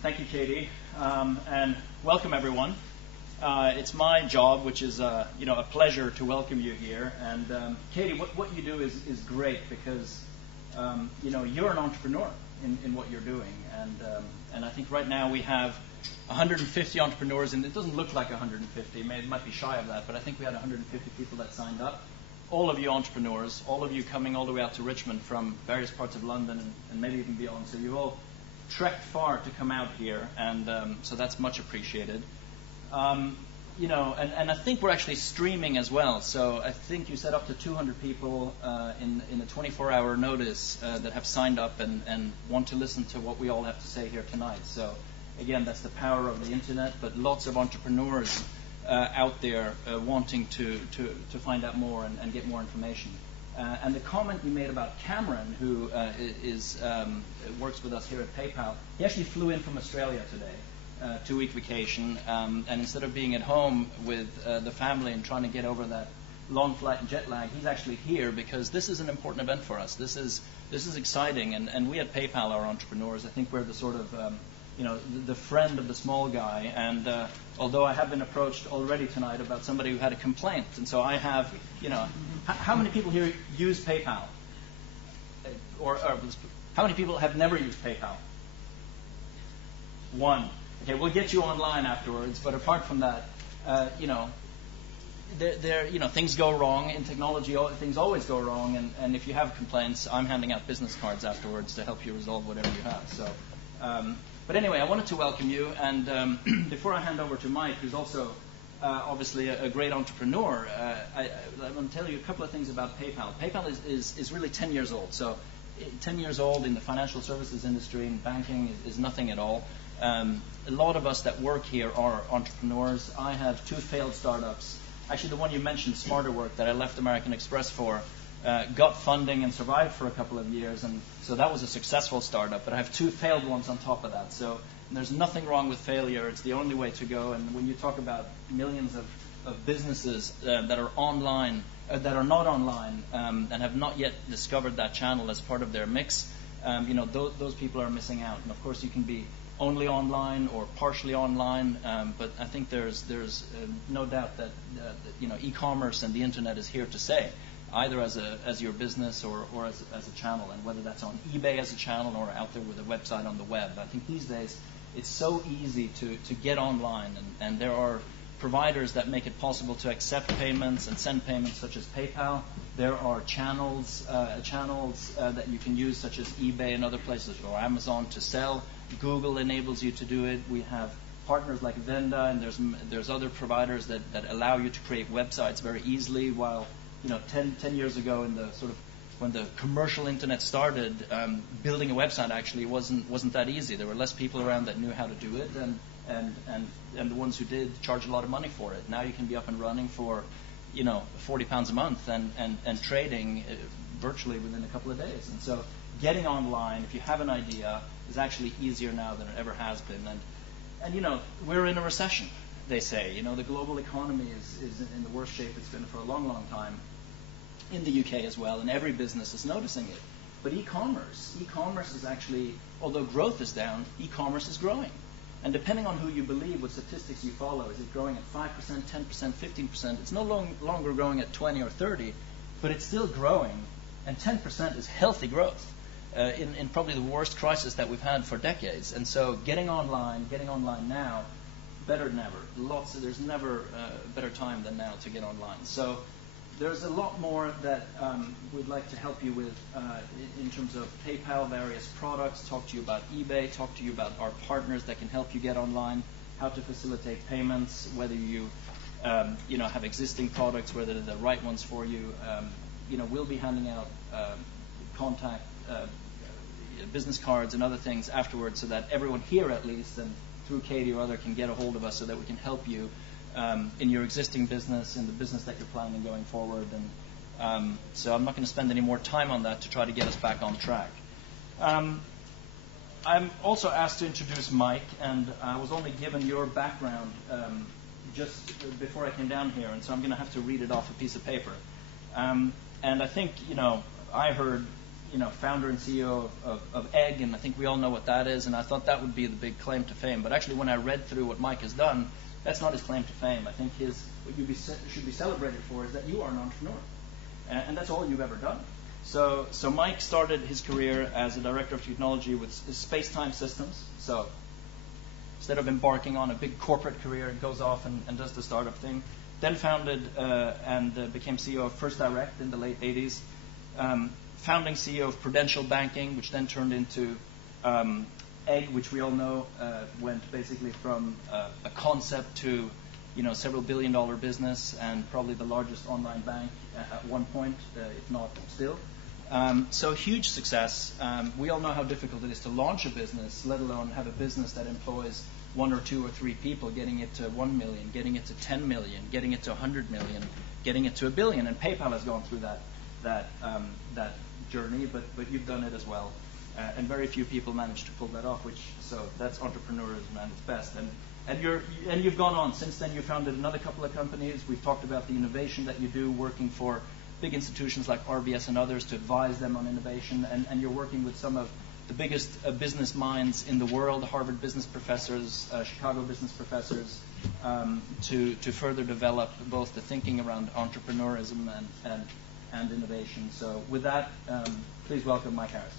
Thank you, Katie, and welcome everyone. It's my job, which is a pleasure to welcome you here. And Katie, what you do is great because you're an entrepreneur in what you're doing, and I think right now we have 150 entrepreneurs, and it doesn't look like 150. It might be shy of that, but I think we had 150 people that signed up. All of you entrepreneurs, all of you coming all the way out to Richmond from various parts of London and maybe even beyond. So you've all trekked far to come out here, and so that's much appreciated. And I think we're actually streaming as well. So I think you said up to 200 people in a 24-hour notice that have signed up and want to listen to what we all have to say here tonight. So again, that's the power of the internet, but lots of entrepreneurs out there wanting to find out more and get more information. And the comment you made about Cameron, who works with us here at PayPal, he actually flew in from Australia today, 2-week vacation, and instead of being at home with the family and trying to get over that long flight and jet lag, he's actually here because this is an important event for us. This is exciting, and we at PayPal are entrepreneurs. I think we're the sort of the friend of the small guy, and although I have been approached already tonight about somebody who had a complaint, and so I have, how many people here use PayPal? Or how many people have never used PayPal? One. Okay, we'll get you online afterwards, but apart from that, things go wrong in technology. Things always go wrong, and if you have complaints, I'm handing out business cards afterwards to help you resolve whatever you have. So. But anyway, I wanted to welcome you, and before I hand over to Mike, who's also obviously a great entrepreneur, I want to tell you a couple of things about PayPal. PayPal is really 10 years old. So 10 years old in the financial services industry, and banking is nothing at all. A lot of us that work here are entrepreneurs. I have 2 failed startups. Actually, the one you mentioned, Smarter Work, that I left American Express for, got funding and survived for a couple of years, and so that was a successful startup, but I have 2 failed ones on top of that. So there's nothing wrong with failure. It's the only way to go. And when you talk about millions of businesses that are online, that are not online, and have not yet discovered that channel as part of their mix, those people are missing out. And of course, you can be only online or partially online, but I think there's no doubt that e-commerce and the internet is here to stay, either as your business or as a channel, and whether that's on eBay as a channel or out there with a website on the web. I think these days it's so easy to get online, and there are providers that make it possible to accept payments and send payments, such as PayPal. There are channels that you can use, such as eBay and other places, or Amazon, to sell. Google enables you to do it. We have partners like Venda, and there's other providers that allow you to create websites very easily, while 10 years ago, in the sort of when the commercial internet started, building a website actually wasn't that easy. There were less people around that knew how to do it, and the ones who did charge a lot of money for it. Now you can be up and running for £40 a month and trading virtually within a couple of days. And so getting online, if you have an idea, is actually easier now than it ever has been. And we're in a recession, they say. The global economy is in the worst shape it's been for a long, long time, in the UK as well, and every business is noticing it. But e-commerce is actually, although growth is down, e-commerce is growing. And depending on who you believe, what statistics you follow, is it growing at 5%, 10%, 15%? It's no longer growing at 20 or 30, but it's still growing, and 10% is healthy growth in probably the worst crisis that we've had for decades. And so getting online now, better than ever. There's never a better time than now to get online. So there's a lot more that we'd like to help you with in terms of PayPal, various products, talk to you about eBay, talk to you about our partners that can help you get online, how to facilitate payments, whether you have existing products, whether they're the right ones for you. We'll be handing out contact business cards and other things afterwards, so that everyone here at least, and through Katie or other, can get a hold of us so that we can help you in your existing business, in the business that you're planning going forward. And so I'm not going to spend any more time on that to try to get us back on track. I'm also asked to introduce Mike, and I was only given your background just before I came down here, and so I'm going to have to read it off a piece of paper. And I think, I heard founder and CEO of Egg, and I think we all know what that is, and I thought that would be the big claim to fame. But actually, when I read through what Mike has done, that's not his claim to fame. I think what you should be celebrated for is that you are an entrepreneur, and that's all you've ever done. So Mike started his career as a director of technology with space-time systems. So instead of embarking on a big corporate career, it goes off and does the startup thing. Then founded and became CEO of First Direct in the late 80s. Founding CEO of Prudential Banking, which then turned into Egg, which we all know went basically from a concept to several billion-dollar business and probably the largest online bank at one point, if not still. So huge success. We all know how difficult it is to launch a business, let alone have a business that employs 1 or 2 or 3 people, getting it to 1 million, getting it to 10 million, getting it to 100 million, getting it to 1 billion. And PayPal has gone through that journey, but you've done it as well. And very few people manage to pull that off. So that's entrepreneurism at its best. And you've gone on since then. You founded another couple of companies. We've talked about the innovation that you do, working for big institutions like RBS and others to advise them on innovation. And you're working with some of the biggest business minds in the world, Harvard business professors, Chicago business professors, to further develop both the thinking around entrepreneurism and innovation. So with that, please welcome Mike Harris.